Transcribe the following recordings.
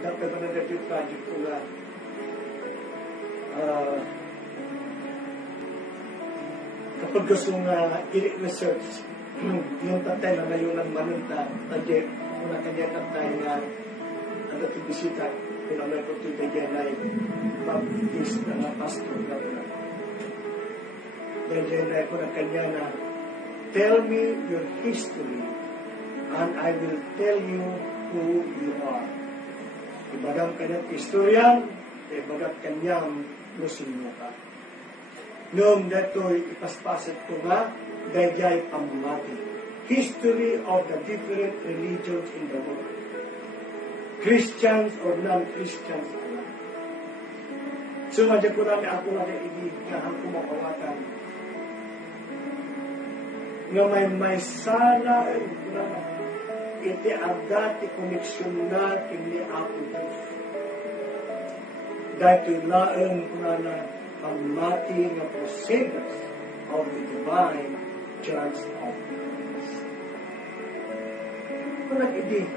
dapat pa na dati project ko nga kapag gusto nga i-research yung tatay na ngayon ng manunta tadi muna kanya tatay nga ang dating bisita kung may pagtibay na Baptist na pastor na wala dahil na ko na kanya na tell me your history and I will tell you who you are. Ibagang kanyang istoryan, ibagang kanyang musimyo ka. Noong dato'y ipaspasit ko nga, dayjay pamati. History of the different religions in the world. Christians or non-Christians. So, madya ko namin ako nga ibigahang kumakawatan. Nga may sala iti agati koneksyon na kini Apo Diyos. Dahil laeng kunana pamati nga procedures of the divine church of Christ. Kung hindi,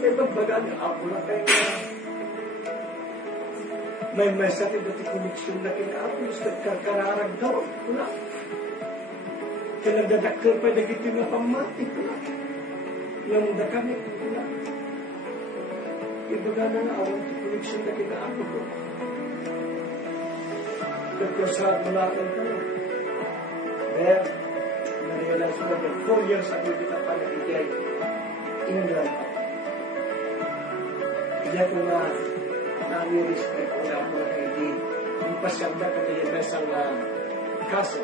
may pagbagaan ng Apo na kayo may sakit iti koneksyon na kini Apo Diyos kararag daw. Kuna. Kaya nagdadakil pa nagiti nga pamati. Kuna. Yung dakami, kuna. Ibaga na na awang koneksyon na kini Apo ko. Kagkasad mo natin ka na. Kaya, na-realize mo na 4 years ago kita pa na-igay England. Kaya ko na nami-respect ko na ako na hindi yung pasyagda ka na yung mesang kaso.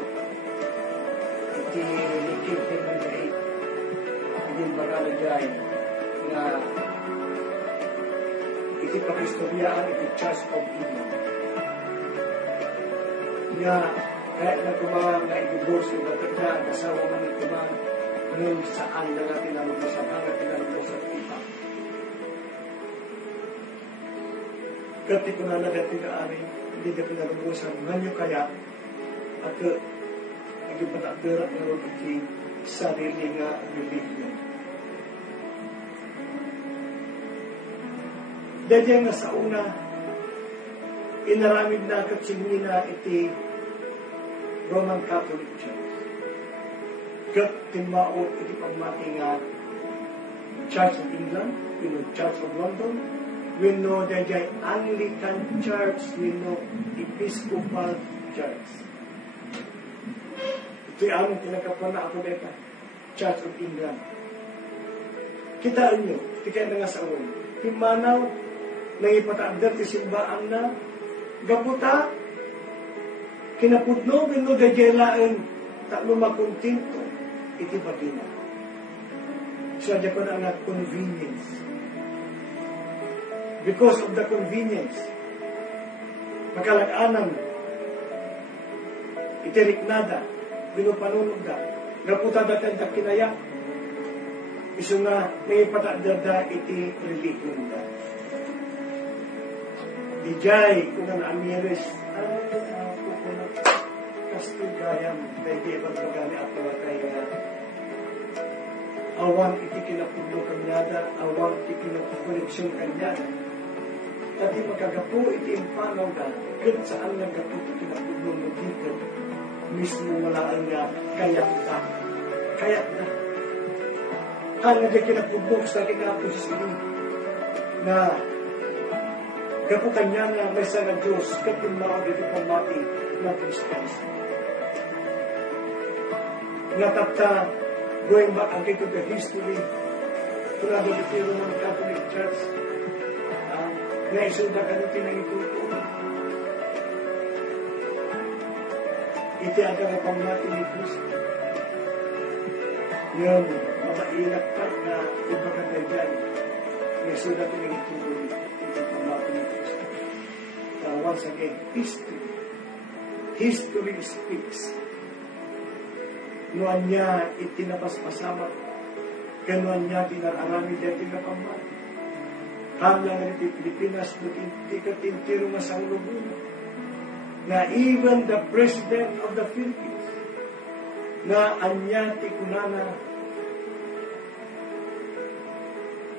Iti likid din ng dahil. Hindi baga na dyan na iti pakistoryaan iti Church of England. Nga, kahit na kumang na-divorce yung batagda, kasawa man yung kumang ngayon saan na natin na mag-usap, hanggang pinag-usap iba. Kati ko na natin ka-ari, hindi ka pinag-usap, nganyo kaya, at naging patagdarat na rin iti sarili nga religion. Dahil nga sa una, inaramid na katsimina iti Roman Catholic Church. Kat timaot iti pagmati nga Church of England, Church of London, we know that the Anglican Church, we know Episcopal Church. Ito yung aming tinagkapan na ako dito, Church of England. Kitaan nyo, tikay na nga sa ulo. Timanaw, nangipataagdar ti simbaan na gaputa, kinapudno, wino gajelaan, taklo makuntinto, iti bagina. So, dyan ko na convenience. Because of the convenience, makalag-anang, iti riknada, wino panunog da, gaputa datan da kinaya, iso nga, nangipataagdar da iti religion da. Dijay, kung ang amiris, kastigayam, kaya di ibang bagani ako kay awang iti kinapudlo kanyada, awang iti kinapukoneksyon kanyada. Tadi magagapo iti impanaw na, kung saan nagapo iti kinapudlo mo dito, mismo wala nga kayak na. Kayak na. Kaya nga kinapudlo sa kinapudlo sa inyo, na gapo kanya na may sa ng Diyos, kapag mga dito pamati na Christians. Natapta, going back again to the history, tulad ng iti Roman Catholic Church, na isuda ka natin ang ituto. Iti ang pamati ni Kristo. Yung mabailat pa na iba ka na dyan, na isuda ka ng ituto. Once again, history speaks. Noon niya itinapaspasamat, kanuan niya tinararami niya tinapamat. Hamlang ng Pilipinas, hindi ka tintiro masang lubuna. Na even the President of the Philippines, na anya tikunana,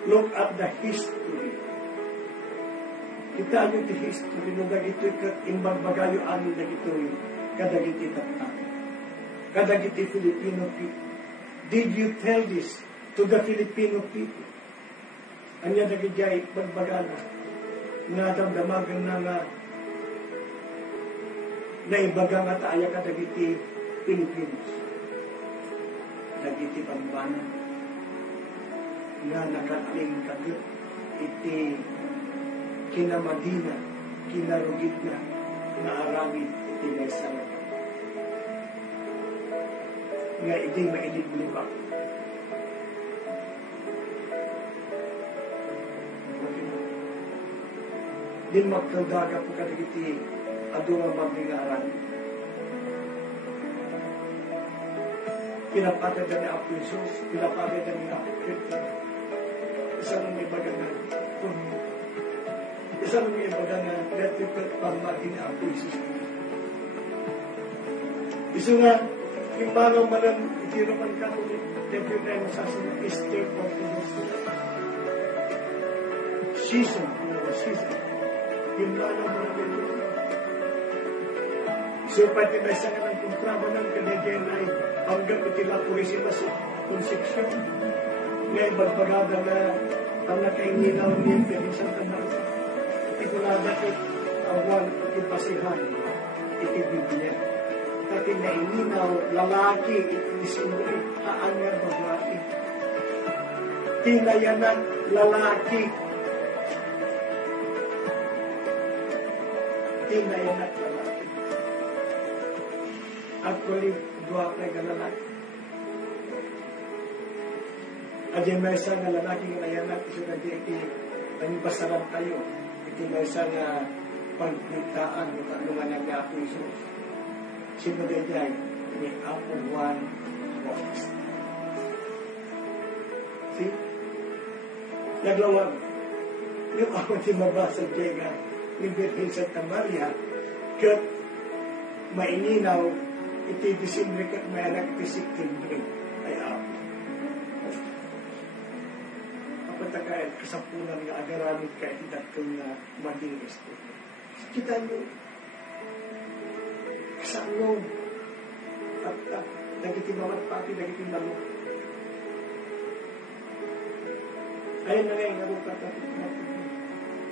look at the history Kita nyo ti history no dagito'y imbang bagayo amin dagito'y kadagiti tatang. Kadagiti Filipino people. Did you tell this to the Filipino people? Anya dagijay pagbagana nga damdamagan na nga naibaga nga taaya kadagiti Pilipinos. Dagiti pambanan nga nakaling kagat iti kinamadina, kinarugit na aramid iti naisara. Nga iti mailiblibak. Din magkandaga po kadagiti adungang magbingaran. Pinapaganda ni Apo Jesus, pinapaganda ni Apo Cristo. Isang may bagangan. Isang may bagangan, let me put pamagin ni Apo Jesus. Iso nga, yung bagaw malang itiraman ka ulit, let you try masasunod, escape from the season. Yung bagaw malang itiraman. So, pati na isa nga ng kontraba ng Canadian ay hanggang utila purisima sa konseksyon. Ngayon, bagpagada na ang nakaininaw niya pwede sa tanang. Ikulada it awan at ipasihan iti Biblia. Pati naininaw, lalaki, itisinuri, taan nga babae. Tinayanan, lalaki. Tinayanan, lalaki. Actually, dua pa yung lalaki. Adyan may isa nga lalaki nga nayanak, iso na di iti panipasarap tayo. Iti may isa nga pagpuntaan, ano nga nag-Apo Jesus. Sino na dyan? Ni Apo Juan Bautista. See? Naglawag. Yung ako di mabasa dyan nga, yung Birhen Santa Maria, kat maininaw, iti Disimbre kat may anak iti Septembre ay Apo. Kapatagay, kasapunan nga agaramit ka iti dakong nga maging esto. Kita nyo, kasanong, at nagiti mamat pati, nagiti lalo. Ayun na ngayon, nabukat natin natin.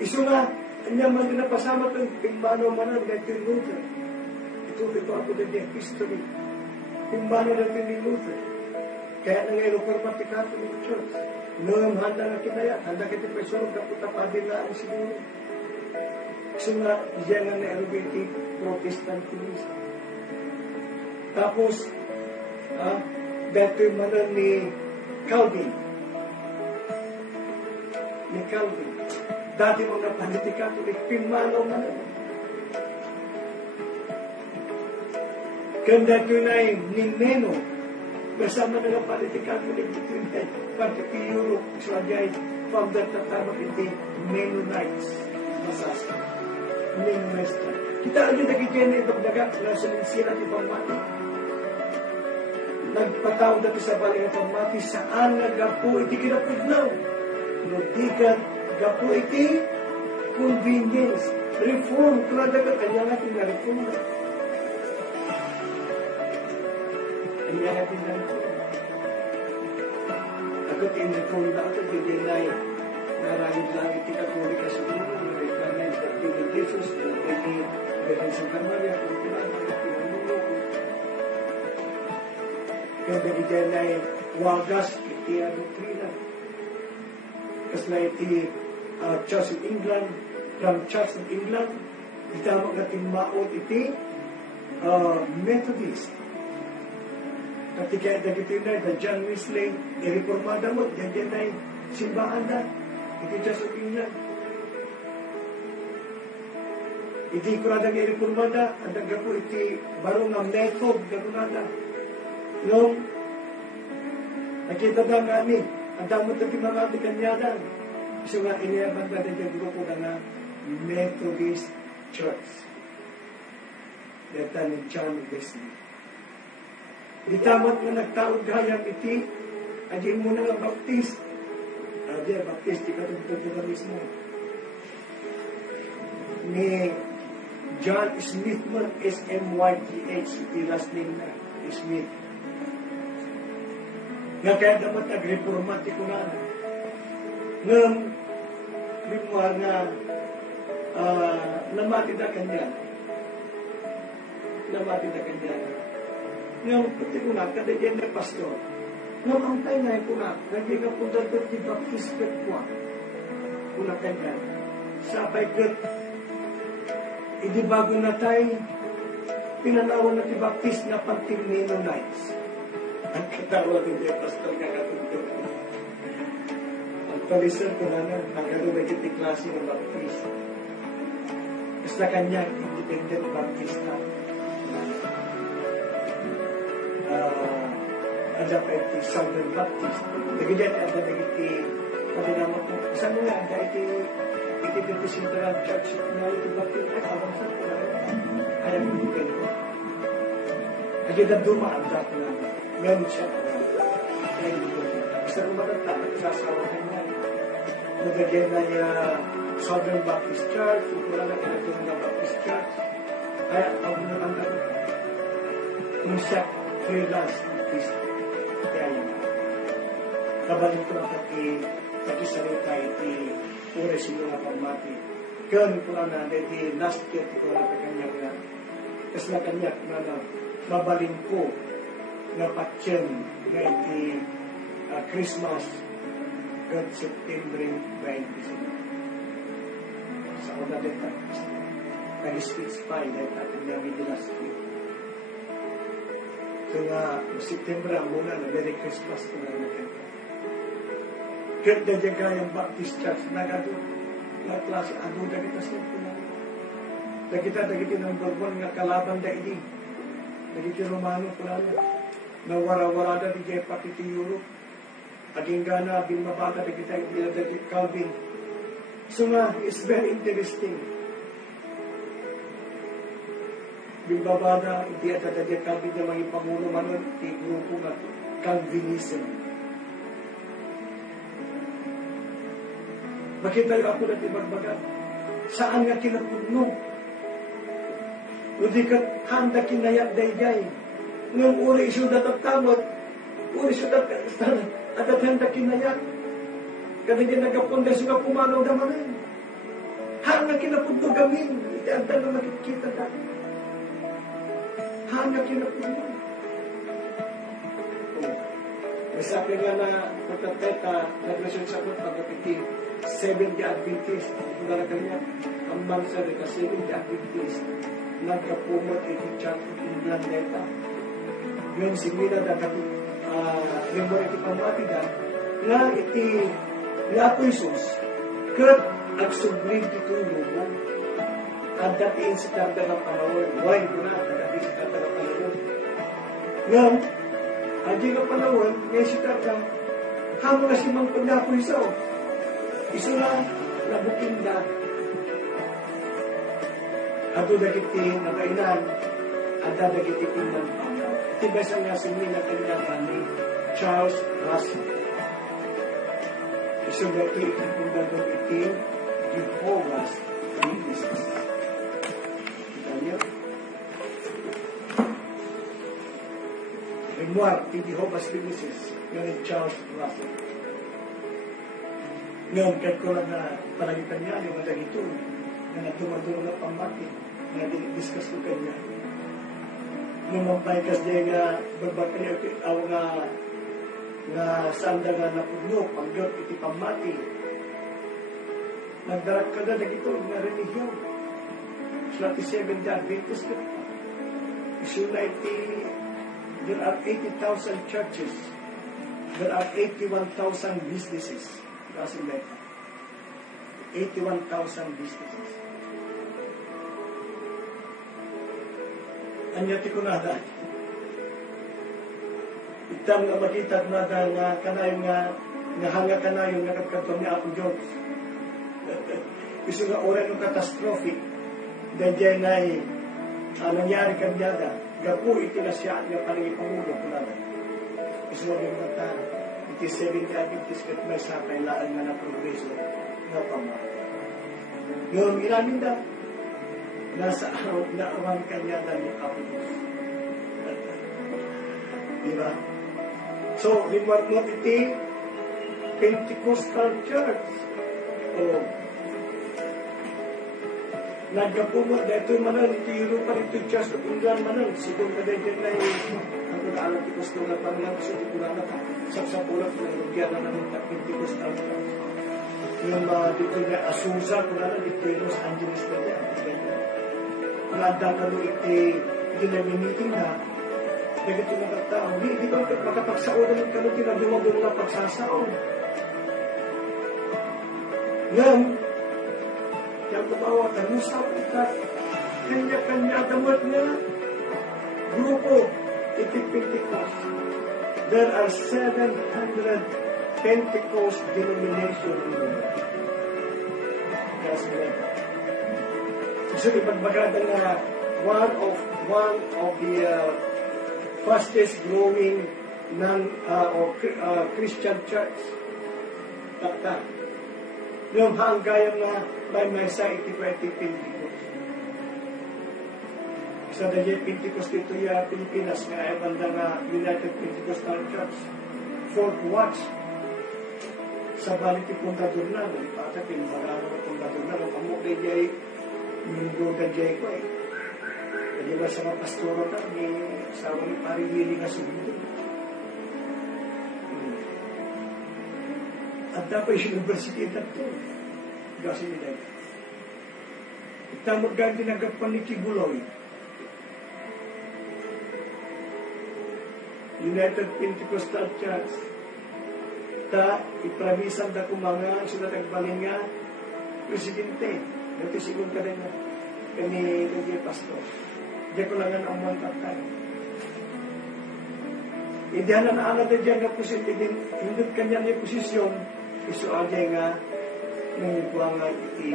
Iso nga, kanya man din napasama itong pimbano manan, nagiti Luther. Ito ako din yung history. Pimbano natin ni Luther. Kaya na ngayon, Reformed Catholic Church. Noong handa na kinaya, handa kita personong kaputa pa din na ang siguro. Kasi nga, diyan nga na-elevate Protestantism. Tapos, dito yung manan ni Calvin. Dati mga paniti Catholic, pimbano manan. Kanda ko na ni Neno, kasama na ng political ulit-ulit, pati Europe, Swagay, founder na tama iti Mennonites, masasa. Mennonites. Kita ang yung nagigyan na ibang daga, nasa sila ni Pamati. Nagpatawag natin sa bali ng Pamati, saan nagapo iti kinapudlaw? Nagdigat, gapo iti convenience, reform, kung dagat, kanya natin na reform. Ang yahatin lang ito. Ako tinipon na ito, bigilay. Narahid lang iti Katolika siguro. Narahid na iti Jesus. Narahid sa Maria. Kung pinanong na pinanong. Kaya bigilay wagas iti doktrina. Kasla iti Church of England. From Church of England. Itamag natin maot iti Methodist. Ketika dagiti na, John Wesley, i-reformada mo, ganyan na simbahan na. Iti Diyos of England. Iti kurada nga i-reformada, ang po iti barong ng method, gano'nada. Nung nakita na namin, ang damot na pinangati kanyadan. So nga, iniyaman na dyan grupo na nga Methodist Church. Data ni John Wesley. Itamat nga nagtaod gayang iti, adyan mo na nga baptist. Adyan, baptist, di ka tugtog na mismo. ni John Smith man, S-M-Y-T-H, iti last name na, Smith. Nga kaya dapat nag-reformat ko na. Nga, memoir nga, namati na kanya. Namati na kanya. Nga, pati ko na, kada yan na pastor. Nga, ang tayo na ko na, naging nga punta doon di Baptist ko. Kuna kanya. Sabay kat, hindi bago na tayo, pinanawan na ti Baptist na pag-Mennonite Nights. Ang katawag hindi pastor nga katundok. Ang palisan ko na nga, hanggang na kiti klase ng Baptist. Basta kanya, independent Baptist na. Ada pa iti Southern Baptist. Nagidan ada na iti paginamak mo. Isa mo nga, ada iti Central Church na iti Baptist. Ay, awang sa ko na. Kaya pinigyan ko. Nagidan dumaan ko na. Ngayon siya. Kaya pinigyan ko. Basta kung maganda, nagsasawahan niya. Nagagyan na yung Southern Baptist Church. Wala na kinatulong na Baptist Church. Kaya, ako naman na kung siya freelance Baptist. Kaya yun. Kabalik ko lang pati sarita iti ures yung mga pagmati. Kaya ko lang na iti last year ko lang na kanyang na kasi na kanyang na mabalin ko na patyan na iti Christmas God September 20. Sa una din nag-speech pa dahil ating namin din last year. Kaya September ang muna na Merry Christmas ko na natin. Kaya na dyan kayang Baptist Church na gado na klase ano na kita sa ito na. Nagkita number 1 nga kalaban na ini. Nagkita Romano ko na na wara-wara na di jay pati ti Europe. Aging gana bimabata na kita yung pinadagit Calvin. So nga, it's very interesting. Bimbabada, hindi at dadya Calvin na mga ipangulo manon, di grupo nga Calvinism. Makita yung ako na tibagbaga. Saan nga kinapugno? Hindi ka handa kinayak daygay. Ngayong uri iso datatawad, uri iso datatanda kinayak. Kadagyan nagkapundas nga pumanaw naman eh. Hanga kinapugno gamin, hindi ang na makikita dati. Hanga kinapugno. Masabi nga na pagkateta, naglasyon sa ako pagkapiti, 7th Adventist, kung dalaga niya, ang mansa rin ka 7th Adventist, nagkapumot iti chat in planeta. Ngayon, simila na memory iti pamatiga, nga iti Lapo Isus, kat agsublim ito lumo, at datiin si karda ng panahon, why ko na, datiin si karda ng panahon. Ngayon, adi ka panahon, ngayon si karda, hamo na si Mang Lapo Isus. Isa na, nabukin na. Ato dagiti nakainan, at dagiti pinang pamaw. Tibay sa nga sumi na kanyang ni Charles Russell. Isa na ito kung dagiti Jehovah's Witnesses. Kita niyo? Memoir, Jehovah's Witnesses, ni Charles Russell. Ngayon, kahit ko lang na palagitan niya, yung mga ito, na nagdumaduro na pamati, na dinidiscuss ko kanya. Nung mampaykas niya nga, bagbag niya, aw nga sanda nga napugno, paggat iti pamati. Nagdarak ka na ito, na religion. So, 37 Adventist ka. Isula iti, there are 80,000 churches. There are 81,000 businesses. Kasi like 81,000 businesses. Anyati ko nada. Itam nga makita nada nga kanayon nga hanga kanayon nga nagkanto ni Apo George. Isu nga oras ng catastrophic. Dahil ngay nangyari kanyada. Gapu iti na siya nga palingipangulo ko nada. Isu nga yung mata. Iti 7th Adventist kat may sapay laan nga na progreso nga pamata. Ngayon, ilalim na. Nasa araw na awang kanya na ni Apolos. Diba? So, liwag mo iti Pentecostal Church. O, nagkapumot na ito manan, ito yung pa rin ito church na kunggan manan. Siguro na din na yung ang alam Pentecostal na pangalan, so ito na sa pulat na lugyan na ng Pentecostal Church. Yung dito na Azusa, kung ano, dito yung Los Angeles na yan. Nanda ka no iti na meeting na, nagito na katao, hindi ba makapagsaon naman ka no, tinadumagong na pagsasaon. Ngayon, yung kumawa, tanusaw ka, kanya-kanya damat nga, grupo, iti Pentecost. There are 700 Pentecost denomination in the world. Kasi so, ipagmaganda na one of the fastest growing Christian church. Takta. Yung hanggayam na may sa iti-20 Pentecost. Sa dali Pentecost ito yung Pilipinas nga ay banda nga United Pentecostal Church. Fort Watch. Sa balik ipundador na, ipatakin, marami na pundador na, kamuk na jay, minggo na jay ko eh. Jadi ba sa mga pastoro na, may asawa ni Parihili nga sumunod. At dapat yung university na ito. Kasi nila. Itamot ganti nagkapan ni Kibuloy. United Pentecostal Church. Ta, iprabisan da kumanga, sila nagbalin nga, presidente, dati sigun ka rin na, kani Lugay Pastor. Diya ko lang ang mga tatay. Indihan na alat na dyan nga posisyon, hindi kanya niya posisyon, iso aja nga, nung buwangan iti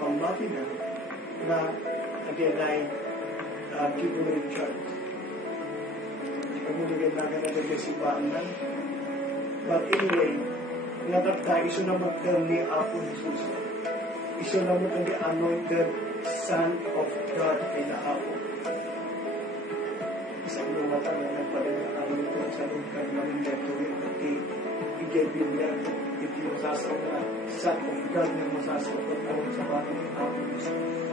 pambati na again ay Kibuloy Church. Kumulugay na ganun na sibaan na. But anyway, natatay, iso naman ni Apo Jesus. Iso naman the anointed Son of God ay na Apo. Isang lumatang na nagpadala ang anointed Son of God na rin dito yung i-gabin niya iti masasaw na Son of God na masasaw at awang sa bahay ni Apo Jesus.